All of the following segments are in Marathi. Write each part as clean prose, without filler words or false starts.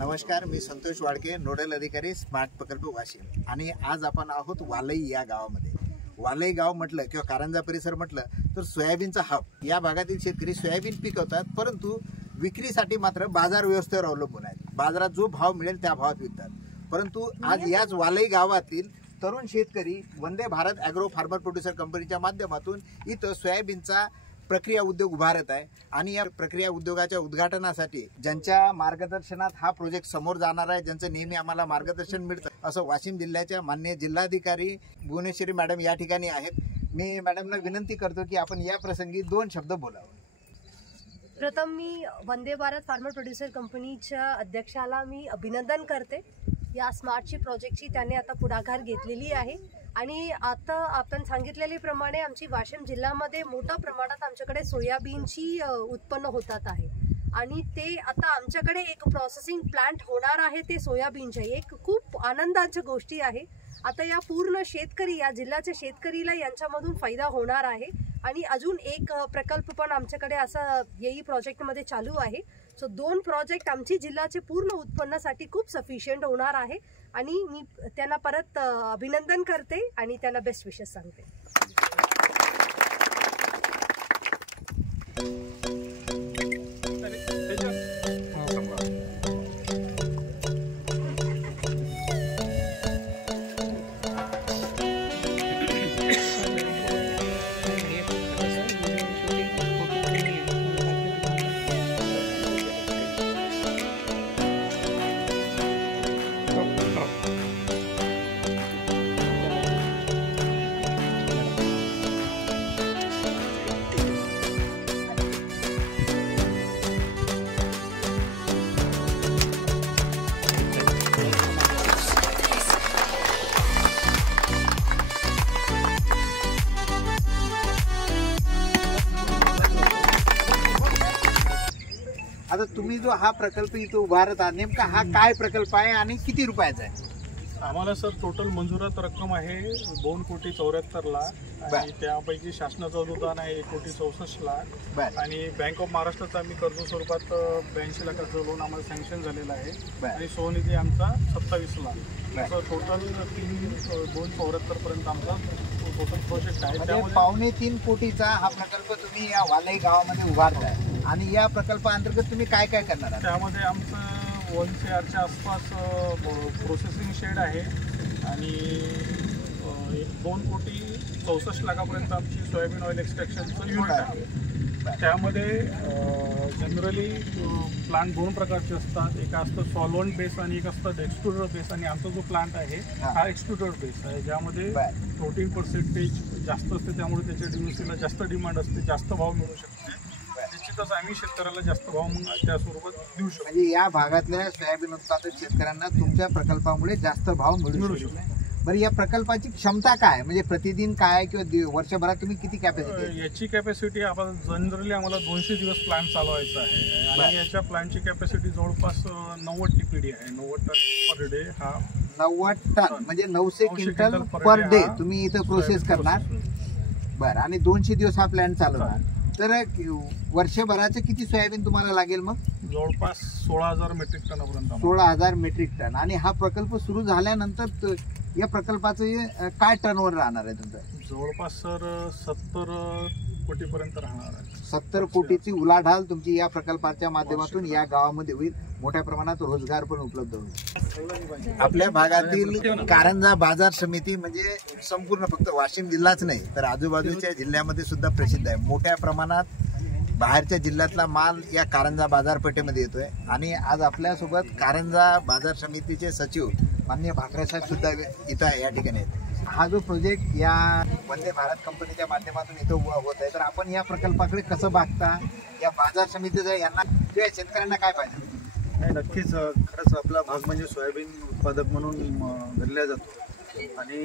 नमस्कार, मी संतोष वाडके, नोडल अधिकारी स्मार्ट प्रकल्प वाशिम। आणि आज आपण आहोत वालई या गावामध्ये। वालई गाव म्हटलं किंवा कारंजा परिसर म्हटलं तर सोयाबीनचा हब। या भागातील शेतकरी सोयाबीन पिकवतात, परंतु विक्रीसाठी मात्र बाजार व्यवस्थेवर अवलंबून आहेत। बाजारात जो भाव मिळेल त्या भावात विकतात। परंतु आज याच वालई गावातील तरुण शेतकरी Vande Bharat agro farmer producer कंपनीच्या माध्यमातून इथं सोयाबीनचा प्रक्रिया उद्योग उभारत आहे। आणि या प्रक्रिया उद्योगाच्या उद्घाटनासाठी ज्यांच्या मार्गदर्शनात हा प्रोजेक्ट समोर जाणार आहे, ज्यांचं नेहमी आम्हाला मार्गदर्शन मिळतं असं वाशिम जिल्ह्याच्या माननीय जिल्हाधिकारी भुवनेश्वरी मॅडम या ठिकाणी आहेत। मी मॅडमला विनंती करतो की आपण या प्रसंगी 2 शब्द बोलावं। प्रथम मी वंदे भारत फार्मर प्रोड्युसर कंपनीच्या अध्यक्षाला मी अभिनंदन करते। या स्मार्टची प्रोजेक्टची त्यांनी आता पुढाकार घेतलेली आहे आणि आता आपण सांगितलेल्याप्रमाणे आमची वाशिम जिल्ह्यामध्ये मोठ्या प्रमाणात आमच्याकडे सोयाबीनची उत्पन्न होतात आहे आणि ते आता आमच्याकडे एक प्रोसेसिंग प्लांट होणार आहे ते सोयाबीनचे। एक खूप आनंदाची गोष्टी आहे। आता या पूर्ण शेतकरी या जिल्ह्याच्या शेतकरीला यांच्यामधून फायदा होणार आहे आणि अजून एक प्रकल्प पण आमच्याकडे असा येई प्रोजेक्टमध्ये चालू आहे। सो 2 प्रोजेक्ट आमची जिल्ह्याचे पूर्ण उत्पन्नासाठी खूप सफिशियंट होणार आहे आणि मी त्यांना परत अभिनंदन करते आणि त्यांना बेस्ट विशेस सांगते। आता तुम्ही जो हा प्रकल्प इथं उभारत आहात, नेमका हा काय प्रकल्प आहे आणि किती रुपयाचा आहे? आम्हाला सर टोटल मंजुरात रक्कम आहे 2,74,00,000 लाख आणि त्यापैकी शासनाचं अनुदान आहे 1,64,00,000 लाख आणि बँक ऑफ महाराष्ट्राचं आम्ही कर्ज स्वरूपात 82 लाखाचं लोन आम्हाला सँक्शन झालेलं आहे आणि स्वनिधी आमचा 27 लाख असं टोटल 2,74,00,000 पर्यंत आमचा टोटल प्रोजेक्ट आहे। त्यामुळे 3.25 कोटीचा हा प्रकल्प तुम्ही या वालई गावामध्ये उभारताय आणि या प्रकल्पाअंतर्गत तुम्ही काय काय करणार आहात? त्यामध्ये आमचं 1 आसपास प्रोसेसिंग शेड आहे आणि 2,64,00,000 लाखापर्यंत आमची सोयाबीन ऑइल एक्सट्रॅक्शनचं युनिट आहे। त्यामध्ये जनरली प्लांट 2 प्रकारचे असतात, एक असतं सॉल्वंट बेस आणि एक असतं एक्सट्रुडर बेस। आणि आमचा जो प्लांट आहे हा एक्सट्रुडर बेस आहे, ज्यामध्ये प्रोटीन पर्सेंटेज जास्त असते, त्यामुळे त्याच्या DOCला जास्त डिमांड असते, जास्त भाव मिळू शकते। निश्चितच आम्ही शेतकऱ्याला जास्त भाव त्या स्वरूपात देऊ शकतो। म्हणजे या भागातल्या सोयाबीन उत्पादक शेतकऱ्यांना तुमच्या प्रकल्पामुळे जास्त भाव मिळू शकतो। बरं, या प्रकल्पाची क्षमता काय, म्हणजे प्रतिदिन काय किंवा वर्षभरात तुम्ही किती कॅपॅसिटी? याची कॅपॅसिटी आपण जनरली आम्हाला 200 दिवस प्लांट चालवायचा आहे आणि याच्या प्लांटची कॅपॅसिटी जवळपास 90 TPD आहे, 90 टन पर डे। हा 90 टन म्हणजे 900 क्विंटल पर डे तुम्ही इथं प्रोसेस करणार। बरं, आणि 200 दिवस हा प्लांट चालवणार, तर वर्षभराचं किती सोयाबीन तुम्हाला लागेल? मग जवळपास 16,000 मेट्रिक टनापर्यंत। 16,000 metric ton. आणि हा प्रकल्प सुरू झाल्यानंतर या प्रकल्पाचं काय टर्नओव्हर राहणार आहे तुमचं? जवळपास सर 70 कोटीपर्यंत राहणार आहे। 70 कोटीची उलाढाल तुमची या प्रकल्पाच्या माध्यमातून या गावामध्ये होईल। मोठ्या प्रमाणात रोजगार पण उपलब्ध होईल। आपल्या भागातील कारंजा बाजार समिती म्हणजे संपूर्ण फक्त वाशिम जिल्हाच नाही तर आजूबाजूच्या जिल्ह्यामध्ये सुद्धा प्रसिद्ध आहे। मोठ्या प्रमाणात बाहेरच्या जिल्ह्यातला माल या कारंजा बाजारपेठेमध्ये येतोय आणि आज आपल्यासोबत कारंजा बाजार समितीचे सचिव माननीय भाकरे साहेब सुद्धा इथं या ठिकाणी आहेत। हा जो प्रोजेक्ट या वंदे भारत कंपनीच्या माध्यमातून इथं होत आहे, तर आपण या प्रकल्पाकडे कसं बघता? या बाजार समितीचं यांना किंवा शेतकऱ्यांना काय पाहिजे? नाही, नक्कीच खरंच आपला भाग म्हणजे सोयाबीन उत्पादक म्हणून धरला जातो आणि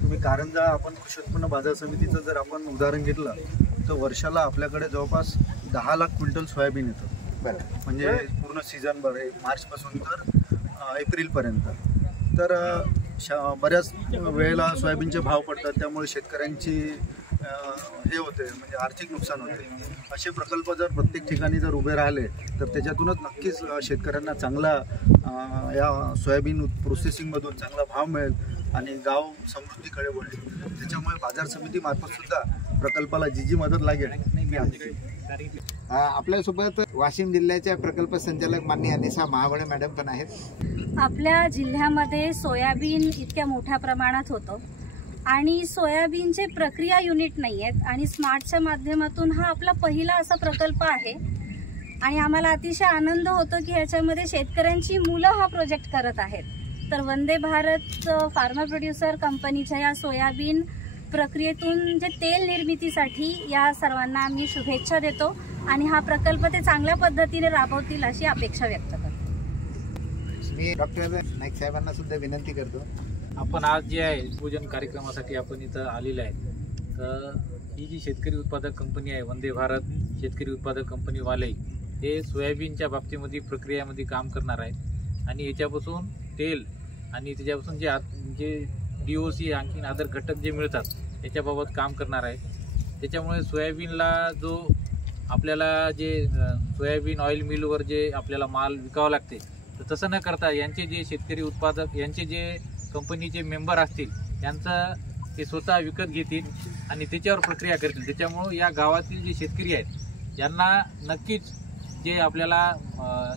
तुम्ही कारंजा आपण कृषी उत्पन्न बाजार समितीचं जर आपण उदाहरण घेतलं तर वर्षाला आपल्याकडे जवळपास 10 लाख क्विंटल सोयाबीन येतं। बरं, म्हणजे पूर्ण सीझनभर मार्चपासून तर एप्रिलपर्यंत। तर बऱ्याच वेळेला सोयाबीनचे भाव पडतात, त्यामुळे शेतकऱ्यांची हे होते, म्हणजे आर्थिक नुकसान होते. असे प्रकल्प जर प्रत्येक ठिकाणी जर उभे राहिले तर त्याच्यातूनच नक्कीच शेतकऱ्यांना चांगला या सोयाबीन प्रोसेसिंगमधून चांगला भाव मिळेल आणि गाव समृद्धीकडे वळेल. त्याच्यामुळे बाजार समितीमार्फत सुद्धा प्रकल्पाला जी मदत लागेल मी आमची. आपल्यासोबत वाशिम जिल्ह्याच्या प्रकल्प संचालक माननीय अनिसा महावळे मॅडम पण आहेत. आपल्या जिल्ह्यामध्ये सोयाबीन इतक्या मोठ्या प्रमाणात होतं आणि सोयाबीनचे प्रक्रिया युनिट नाही आहेत आणि स्मार्टच्या माध्यमातून हा आपला पहिला असा प्रकल्प आहे आणि आम्हाला अतिशय आनंद होतो की ह्याच्यामध्ये शेतकऱ्यांची मुलं हा प्रोजेक्ट करत आहेत. तर वंदे भारत फार्मर प्रोड्युसर कंपनीच्या या सोयाबीन प्रक्रियेतून जे तेल निर्मितीसाठी या सर्वांना आम्ही शुभेच्छा देतो आणि हा प्रकल्प ते चांगल्या पद्धतीने राबवतील अशी अपेक्षा व्यक्त करतो. मी डॉक्टर नाईक साहेबांना सुद्धा विनंती करतो, आपण आज जे आहे पूजन कार्यक्रमासाठी आपण इथं आलेले आहे. तर ही जी शेतकरी उत्पादक कंपनी आहे वंदे भारत शेतकरी उत्पादक कंपनी वाले, हे सोयाबीनच्या बाबतीमध्ये प्रक्रियामध्ये काम करणार आहे आणि याच्यापासून तेल आणि त्याच्यापासून जे DOC आणखीन अदर घटक जे मिळतात त्याच्याबाबत काम करणार आहे. त्याच्यामुळे सोयाबीनला जो आपल्याला जे सोयाबीन ऑइल मिलवर जे आपल्याला माल विकावं लागते तर तसं न करता यांचे जे शेतकरी उत्पादक यांचे जे कंपनीचे मेंबर असतील यांचं ते स्वतः विकत घेतील आणि त्याच्यावर प्रक्रिया करतील. त्याच्यामुळं या गावातील जे शेतकरी आहेत यांना नक्कीच जे आपल्याला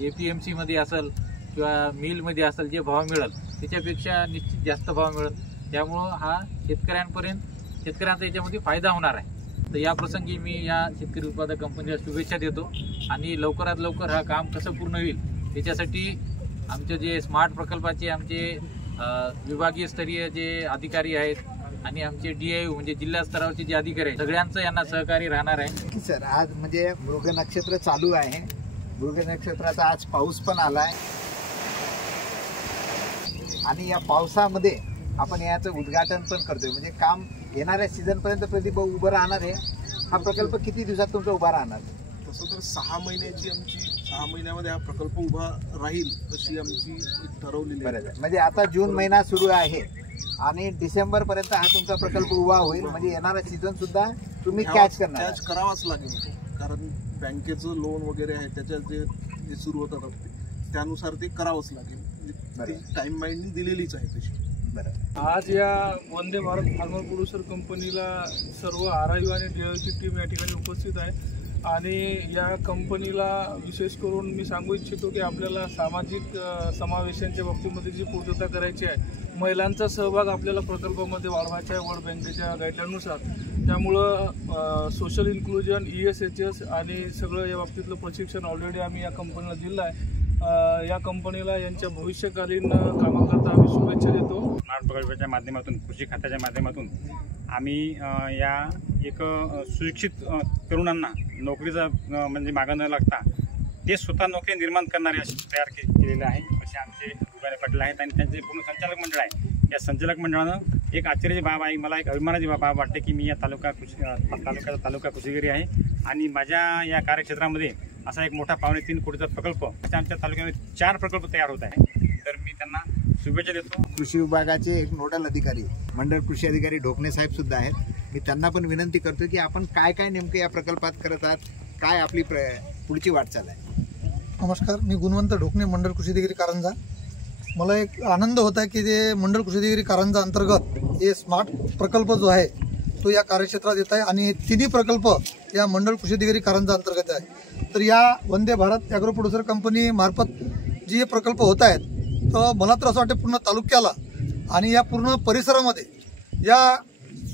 APMCमध्ये असेल किंवा मिलमध्ये असेल जे भाव मिळेल त्याच्यापेक्षा निश्चित जास्त भाव मिळेल. त्यामुळं हा शेतकऱ्यांचा याच्यामध्ये फायदा होणार आहे. तर या प्रसंगी मी या शेतकरी उत्पादक कंपनीला शुभेच्छा देतो आणि लवकरात लवकर हा काम कसं पूर्ण होईल त्याच्यासाठी आमचे जे स्मार्ट प्रकल्पाचे आमचे विभागीय स्तरीय जे अधिकारी आहेत आणि आमचे DIU म्हणजे जिल्हा स्तरावरचे जे अधिकारी आहेत सगळ्यांचं यांना सहकार्य राहणार आहे. सर आज म्हणजे मृग नक्षत्र चालू आहे, मृग नक्षत्राचा आज पाऊस पण आलाय आणि या पावसामध्ये आपण याचं उद्घाटन पण करतोय. म्हणजे काम येणाऱ्या सीझन पर्यंत प्रदीप उभं राहणार आहे. हा प्रकल्प किती दिवसात तुमचा उभा राहणार? तसं तर 6 महिन्याची आमची 6 महिन्यामध्ये हा प्रकल्प उभा राहील अशी आमची ठरवलेली आहे. म्हणजे आता जून महिना सुरू आहे आणि डिसेंबर पर्यंत हा तुमचा प्रकल्प उभा होईल. म्हणजे येणारा सीझन सुद्धा तुम्ही कॅच करावाच लागेल, कारण बँकेचं लोन वगैरे आहे त्याच्यात जे सुरू होतात त्यानुसार ते करावंच लागेल. टाइम माइंड दिलेलीच आहे तशी. आज या वंदे भारत फार्मर प्रोड्युसर कंपनीला सर्व RIU आणि DIUची टीम या ठिकाणी उपस्थित आहे आणि या कंपनीला विशेष करून मी सांगू इच्छितो की आपल्याला सामाजिक समावेशांच्या बाबतीमध्ये जी पूर्तता करायची आहे, महिलांचा सहभाग आपल्याला प्रकल्पामध्ये वाढवायचा आहे वर्ल्ड बँकेच्या गाईडलाईननुसार. त्यामुळं सोशल इन्क्लुजन ESHS आणि सगळं या बाबतीतलं प्रशिक्षण ऑलरेडी आम्ही या कंपनीला दिलं आहे. या कंपनीला यांच्या भविष्यकालीन कामाकरता आम्ही शुभेच्छा देतो. स्मार्ट प्रकल्पाच्या माध्यमातून कृषी खात्याच्या माध्यमातून आम्ही या एक सुशिक्षित तरुणांना नोकरीचा म्हणजे मागं न लागता ते स्वतः नोकरी निर्माण करणारे असे तयार केलेले आहे. असे आमचे दुगाने पाटील आहेत आणि त्यांचे पूर्ण संचालक मंडळ आहे. या संचालक मंडळानं एक आश्चर्याची बाब आहे, मला एक अभिमानाची बाब वाटते की मी या तालुक्याचा तालुका कृषीगिरी आहे आणि माझ्या या कार्यक्षेत्रामध्ये असा एक मोठा 3.25 कोटीचा प्रकल्प आमच्या तालुक्यामध्ये 4 प्रकल्प तयार होत आहे. तर मी त्यांना शुभेच्छा देतो. कृषी विभागाचे एक नोडल अधिकारी मंडळ कृषी अधिकारी ढोकणे साहेब सुद्धा आहेत. मी त्यांना पण विनंती करतो की आपण काय काय नेमकं या प्रकल्पात करत आहात, काय आपली पुढची वाटचाल आहे. नमस्कार, मी गुणवंत ढोकणे, मंडळ कृषी अधिकारी कारंजा. मला एक आनंद होत आहे की जे मंडळ कृषी अधिकारी कारंजा अंतर्गत हे स्मार्ट प्रकल्प जो आहे तो या कार्यक्षेत्रात येत आहे आणि तिन्ही प्रकल्प या मंडळ कृषी अधिकारी कारंजा अंतर्गत आहे. तर या Vande Bharat agro producer company मार्फत जे हे प्रकल्प होत आहेत तर मला तर असं वाटतं पूर्ण तालुक्याला आणि या पूर्ण परिसरामध्ये या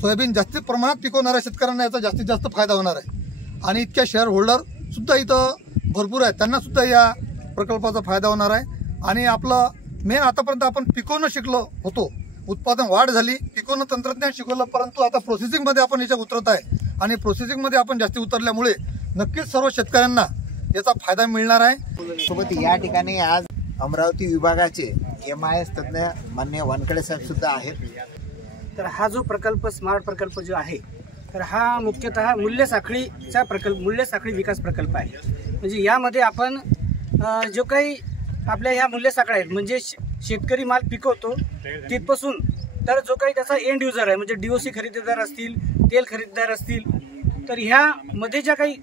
सोयाबीन जास्तीत प्रमाणात पिकवणाऱ्या शेतकऱ्यांना याचा जास्तीत जास्त फायदा होणार आहे आणि इतक्या शेअर होल्डर सुद्धा इथं भरपूर आहेत, त्यांना सुद्धा या प्रकल्पाचा फायदा होणार आहे. आणि आपलं मेन आतापर्यंत आपण पिकवणं शिकलो होतो, उत्पादन वाढ झाली, पिकवणं तंत्रज्ञान शिकवलं, परंतु आता प्रोसेसिंगमध्ये आपण याच्या उतरत आहे आणि प्रोसेसिंगमध्ये आपण जास्ती उतरल्यामुळे नक्कीच सर्व शेतकऱ्यांना याचा फायदा मिळणार आहे. सोबत या ठिकाणी आज अमरावती विभागाचे MIS तज्ज्ञ माननीय वानकडे साहेब सुद्धा आहेत. तर हा जो प्रकल्प स्मार्ट प्रकल्प जो आहे तर हा मुख्यतः मूल्य साखळी विकास प्रकल्प आहे. म्हणजे यामध्ये आपण जो काही आपल्या ह्या मूल्य साखळ्या आहेत म्हणजे शेतकरी माल पिकवतो तिथपासून तर जो काही त्याचा एंड युजर आहे म्हणजे DOC खरेदीदार असतील, तेल खरेदीदार असतील, तर ह्यामध्ये ज्या काही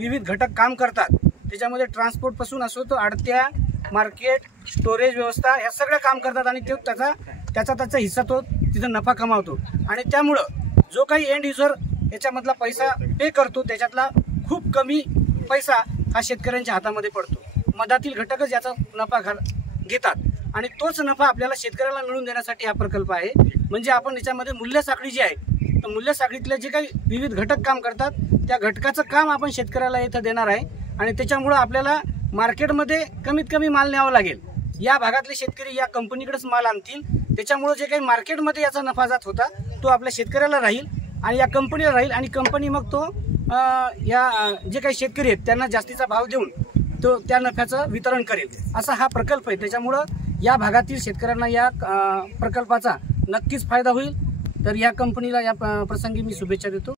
विविध घटक काम करतात त्याच्यामध्ये ट्रान्सपोर्टपासून असो तो आडत्या, मार्केट, स्टोरेज व्यवस्था ह्या सगळं काम करतात आणि ते त्याचा हिस्सा तो तिथं नफा कमावतो. आणि त्यामुळं जो काही एंड युजर याच्यामधला पैसा पे करतो त्याच्यातला खूप कमी पैसा हा शेतकऱ्यांच्या हातामध्ये पडतो. मधातील घटकच याचा नफा घेतात आणि तोच नफा आपल्याला शेतकऱ्याला मिळवून देण्यासाठी हा प्रकल्प आहे. म्हणजे आपण याच्यामध्ये मूल्य साखळी जी आहे तर मूल्य साखळीतले जे काही विविध घटक काम करतात त्या घटकाचं काम आपण शेतकऱ्याला इथं देणार आहे आणि त्याच्यामुळं आपल्याला मार्केटमध्ये कमीत कमी माल न्यावा लागेल. या भागातले शेतकरी या कंपनीकडेच माल आणतील, त्याच्यामुळं जे काही मार्केटमध्ये याचा नफा जात होता तो आपल्या शेतकऱ्याला राहील आणि या कंपनीला राहील आणि कंपनी मग तो या जे काही शेतकरी आहेत त्यांना जास्तीचा भाव देऊन तो त्या नफ्याचं वितरण करेल. असा हा प्रकल्प आहे. त्याच्यामुळं या भागातील शेतकऱ्यांना या प्रकल्पाचा नक्कीच फायदा होईल. तर या कंपनीला या प्रसंगी मी शुभेच्छा देतो.